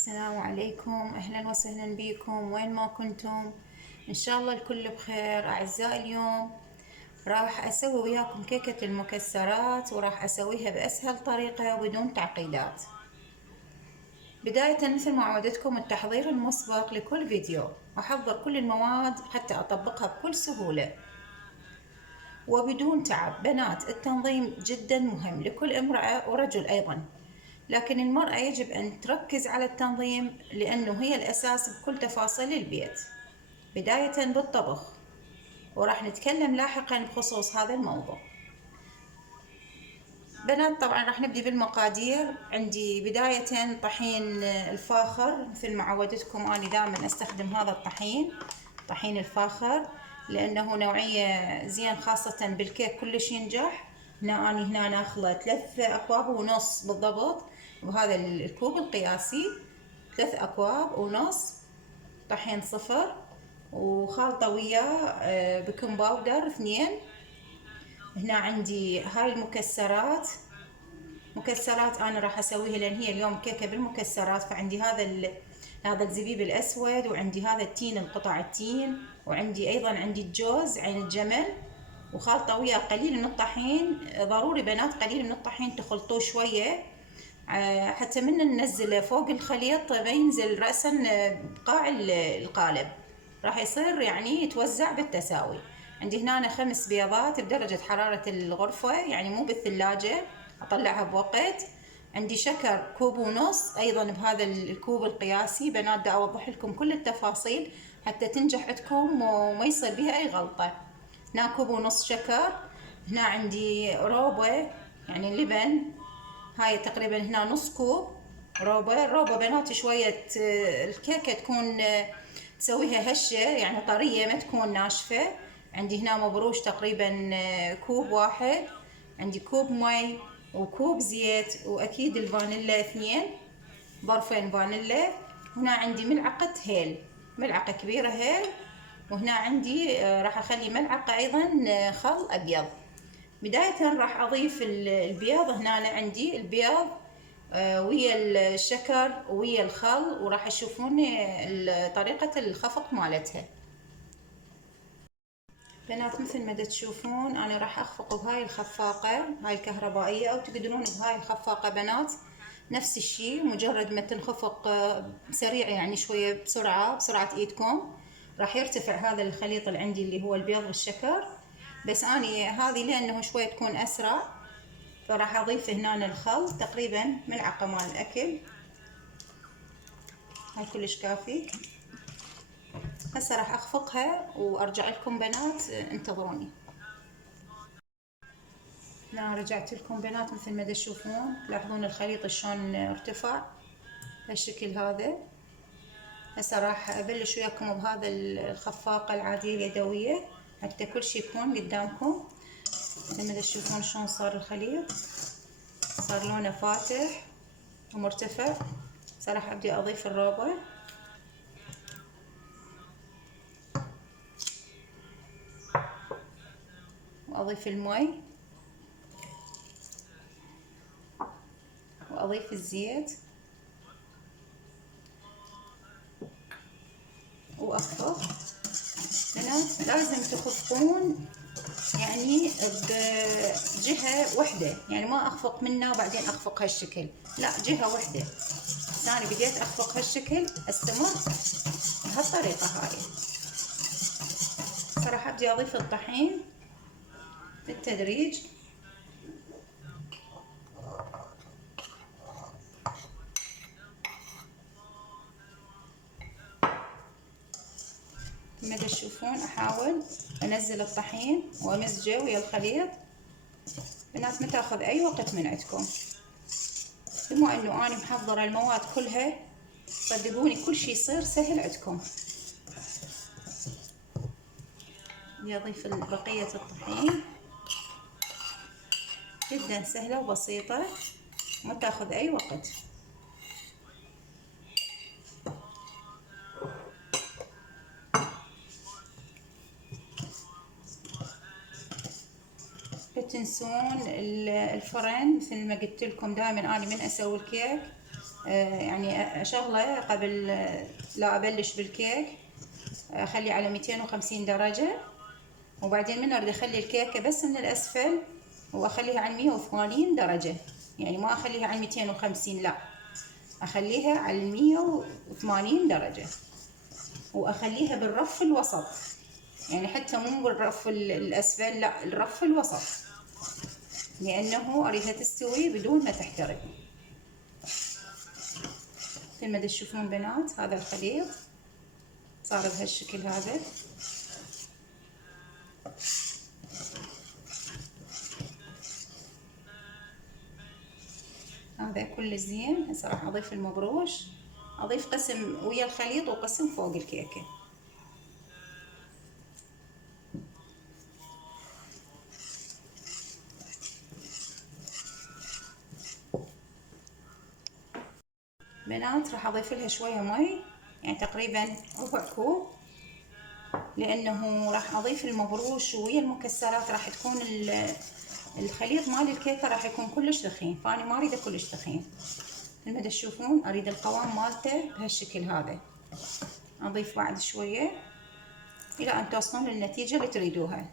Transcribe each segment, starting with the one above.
السلام عليكم، أهلا وسهلا بكم وين ما كنتم. إن شاء الله الكل بخير. أعزائي، اليوم راح أسوي وياكم كيكة المكسرات، وراح أسويها بأسهل طريقة وبدون تعقيدات. بداية مثل ما عودتكم التحضير المسبق لكل فيديو، أحضر كل المواد حتى أطبقها بكل سهولة وبدون تعب. بنات، التنظيم جدا مهم لكل امرأة ورجل أيضا، لكن المرأة يجب أن تركز على التنظيم لأنه هي الأساس بكل تفاصيل البيت، بداية بالطبخ، وراح نتكلم لاحقا بخصوص هذا الموضوع. بنات، طبعا راح نبدي بالمقادير. عندي بداية طحين الفاخر، مثل ما عودتكم أنا دائما أستخدم هذا الطحين، طحين الفاخر، لأنه نوعية زين خاصة بالكيك كلش ينجح. أنا ناخله 3 أكواب ونص بالضبط، وهذا الكوب القياسي 3 أكواب ونص طحين صفر، وخالطة وياه بيكنج باودر 2. هنا عندي هاي المكسرات، مكسرات انا راح اسويها لان هي اليوم كيكه بالمكسرات. فعندي هذا الزبيب الاسود، وعندي هذا التين، القطع التين، وعندي ايضا الجوز عين الجمل، وخالطه وياه قليل من الطحين. ضروري بنات قليل من الطحين تخلطوه شويه حتى من ننزله فوق الخليط ما ينزل راسا بقاع القالب، راح يصير يعني يتوزع بالتساوي. عندي هنا 5 بيضات بدرجة حرارة الغرفة، يعني مو بالثلاجة، اطلعها بوقت. عندي شكر كوب ونص ايضا بهذا الكوب القياسي. بنات، دا اوضح لكم كل التفاصيل حتى تنجح عندكم وما يصير بها اي غلطة. هنا كوب ونص شكر. هنا عندي روبة، يعني لبن، هاي تقريبا هنا نص كوب روبة بنات شوية. الكيكة تكون تسويها هشة، يعني طرية، ما تكون ناشفة. عندي هنا مبروش تقريبا كوب واحد. عندي كوب مي وكوب زيت، واكيد الفانيلا 2 ظرفين فانيلا. هنا عندي ملعقة هيل، ملعقة كبيرة هيل. وهنا عندي راح اخلي ملعقة ايضا خل ابيض. بداية راح اضيف البيض. هنا أنا عندي البيض ويا الشكر ويا الخل، وراح تشوفون طريقة الخفق مالتها. بنات، مثل ما تشوفون انا راح اخفق بهاي الخفاقة، هاي الكهربائية، او تقدرون بهاي الخفاقة بنات نفس الشي. مجرد ما تنخفق سريع، يعني شوية بسرعة ايدكم، راح يرتفع هذا الخليط اللي عندي اللي هو البيض والشكر. بس اني هذه لانه شوية تكون اسرع، فراح اضيف هنا الخل تقريبا ملعقة مال الاكل. هاي كلش كافي. هسه راح اخفقها وارجع لكم بنات، انتظروني. لا، رجعت لكم بنات. مثل ما تشوفون تلاحظون الخليط شلون ارتفع هالشكل هذا. هسه راح ابلش وياكم بهذا الخفاقة العادية اليدوية حتى كل شي يكون قدامكم. مثل ما تشوفون شلون صار الخليط، صار لونه فاتح ومرتفع. هسه راح ابدي اضيف الروبة، واضيف المي، واضيف الزيت، واخفق. بنات، لازم تخفقون يعني بجهة واحدة، يعني ما اخفق منه وبعدين اخفق هالشكل، لا، جهة واحدة. ثاني بديت اخفق هالشكل، استمر بهالطريقة هاي. صراحة ابدي اضيف الطحين بالتدريج. كما تشوفون احاول انزل الطحين وامزجه ويا الخليط. بنات، ما تاخذ اي وقت من عندكم، بما انه انا محضرة المواد كلها، صدقوني كل شي يصير سهل عندكم. بدي اضيف بقية الطحين، جدا سهلة وبسيطة، ما تاخذ اي وقت. لا تنسون الفرن، مثل ما قلت لكم دائما انا من اسوي الكيك يعني اشغله قبل لا ابلش بالكيك، اخليه على 250 درجة، وبعدين من اريد اخلي الكيكة بس من الاسفل واخليها على 180 درجة، يعني ما اخليها على 250، لا اخليها على 180 درجة، واخليها بالرف الوسط، يعني حتى مو بالرف الاسفل، لا الرف الوسط، لانه اريدها تستوي بدون ما تحترق. مثل ما تشوفون بنات هذا الخليط صار بهالشكل هذا. هذا كله زين. هسه راح اضيف المبروش، اضيف قسم ويا الخليط وقسم فوق الكيكه. بنات راح اضيف لها شويه مي، يعني تقريبا ربع كوب، لانه راح اضيف المبروش ويا المكسرات، راح تكون الخليط مال الكيكه راح يكون كلش ثخين، فانا ما اريده كلش ثخين. مثل ما تشوفون اريد القوام مالته بهالشكل هذا. اضيف بعد شويه الى ان توصلون للنتيجه اللي تريدوها.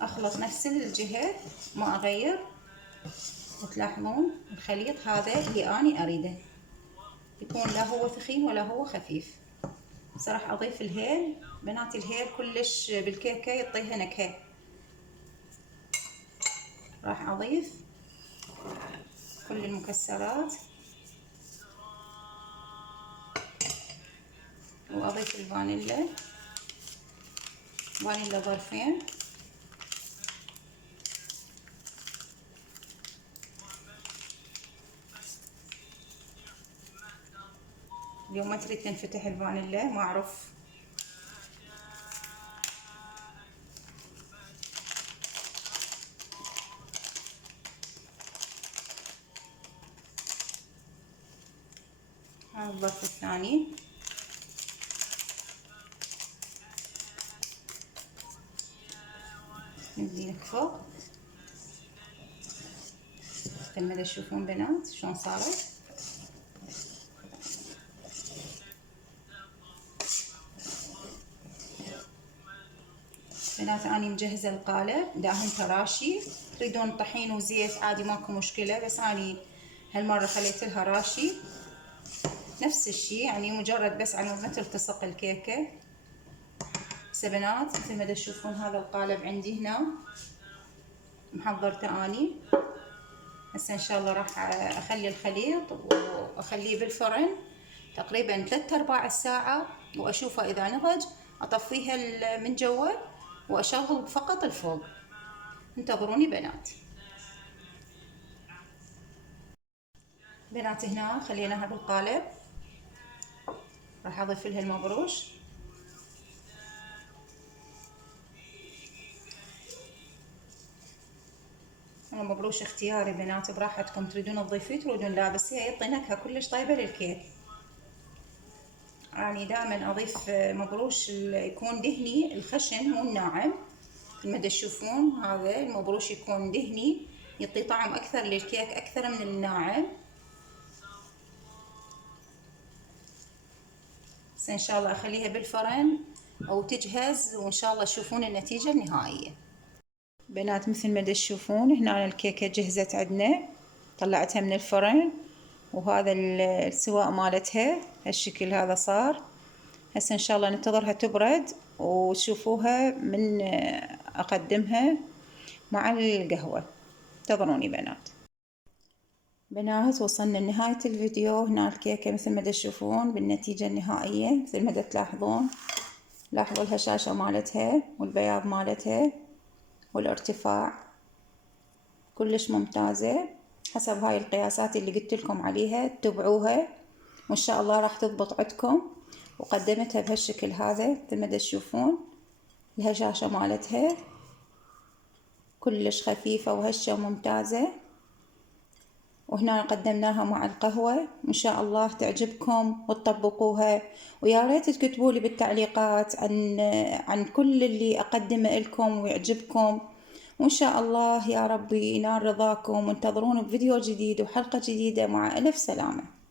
اخلط نفس الجهه ما اغير، وتلاحظون الخليط هذا اللي اني اريده، يكون لا هو ثخين ولا هو خفيف. هسه راح اضيف الهيل. بنات الهيل كلش بالكيكه يعطيها نكهه. راح اضيف كل المكسرات، واضيف الفانيلا، فانيلا ظرفين، اليوم ما تريد تنفتح الفانيلا ما اعرف. هذا الظرف الثاني. نبدي نكفر مثل ما تشوفون بنات شلون صارت. بنات اني مجهزه القالب داهن راشي، تريدون طحين وزيت عادي ماكو مشكله، بس اني هالمره خليت لها راشي نفس الشي، يعني مجرد بس على ما تلتصق الكيكه. هسه بنات مثل ما تشوفون هذا القالب عندي هنا محضرته اني. هسه ان شاء الله راح اخلي الخليط واخليه بالفرن تقريبا 3/4 ساعه، واشوفه اذا نضج اطفيها من جوا واشغل فقط الفوق. انتظروني بنات. بنات هنا خليناها بالقالب، راح اضيف لها المبروش. المبروش اختياري بنات، براحتكم تريدون تضيفيه تريدون لا، بس هي يعطي نكهه كلش طيبه للكيك. يعني دائما اضيف مبروش يكون دهني الخشن مو الناعم. مثل ما تشوفون هذا المبروش يكون دهني يعطي طعم اكثر للكيك اكثر من الناعم. بس ان شاء الله اخليها بالفرن او تجهز، وان شاء الله تشوفون النتيجه النهائيه. بنات مثل ما تشوفون هنا الكيكه جهزت عندنا، طلعتها من الفرن وهذا السواء مالتها هالشكل هذا صار. هسه ان شاء الله ننتظرها تبرد وتشوفوها من اقدمها مع القهوة. انتظروني بنات. بنات وصلنا لنهاية الفيديو. هنا الكيكة مثل ما تشوفون بالنتيجة النهائية مثل ما تلاحظون. لاحظوا الهشاشة مالتها والبياض مالتها والارتفاع كلش ممتازة. حسب هاي القياسات اللي قلت لكم عليها اتبعوها وان شاء الله راح تضبط عندكم. وقدمتها بهالشكل هذا مثل ما تشوفون. الهشاشة مالتها كلش خفيفة وهشة وممتازة. وهنا قدمناها مع القهوة، وإن شاء الله تعجبكم وتطبقوها. ويا ريت تكتبوا لي بالتعليقات عن كل اللي أقدمه لكم ويعجبكم، وإن شاء الله يا ربي ينال رضاكم، وانتظرون بفيديو جديد وحلقة جديدة. مع ألف سلامة.